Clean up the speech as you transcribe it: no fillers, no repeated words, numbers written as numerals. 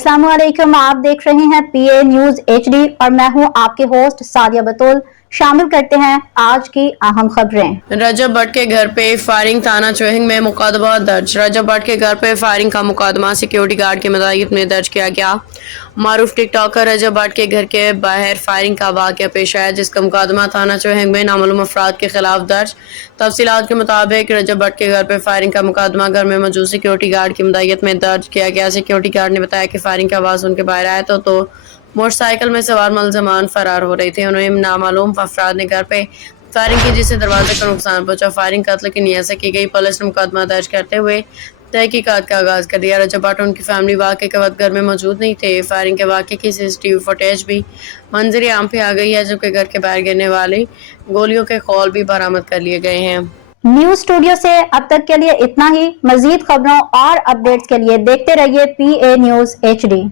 अस्सलाम वालेकुम, आप देख रहे हैं PA न्यूज HD और मैं हूं आपके होस्ट सादिया बतूल। शामिल करते हैं आज की अहम खबरें। रजब भट्ट के घर पे फायरिंग, थाना चोहिंग में मुकदमा दर्ज। रजब भट्ट के घर पे फायरिंग का मुकदमा सिक्योरिटी गार्ड की मदायत में दर्ज किया गया। मारूफ टिकटॉकर रजब भट्ट के घर के बाहर फायरिंग का वाक़या पेश आया, जिसका मुकदमा थाना चोहिंग में नामालूम अफराद के खिलाफ दर्ज। तफसीलात के मुताबिक रजब भट्ट के घर पे फायरिंग का मुकदमा घर में मौजूद सिक्योरिटी गार्ड की मदायत में दर्ज किया गया। सिक्योरिटी गार्ड ने बताया कि फायरिंग की आवाज़ उनके बाहर आया तो मोटरसाइकिल में सवार मुलजमान फरार हो रहे थे। उन्हें नामालूम अफराद ने घर पे फायरिंग की, जिससे दरवाजे का नुकसान पहुंचा। फायरिंग कत्ल की नीयत से की गई। पुलिस ने मुकदमा दर्ज करते हुए तहकीकात का आगाज कर दिया। रजब भट्ट उनकी फैमिली वाक़े के वक्त घर में मौजूद नहीं थे। फायरिंग के वाक़े की CCTV फुटेज भी मंजर आम पे आ गई है, जबकि घर के बाहर गिरने वाली गोलियों के खौल भी बरामद कर लिए गए हैं। न्यूज स्टूडियो से अब तक के लिए इतना ही। मजीद खबरों और अपडेट्स के लिए देखते रहिए PA न्यूज HD।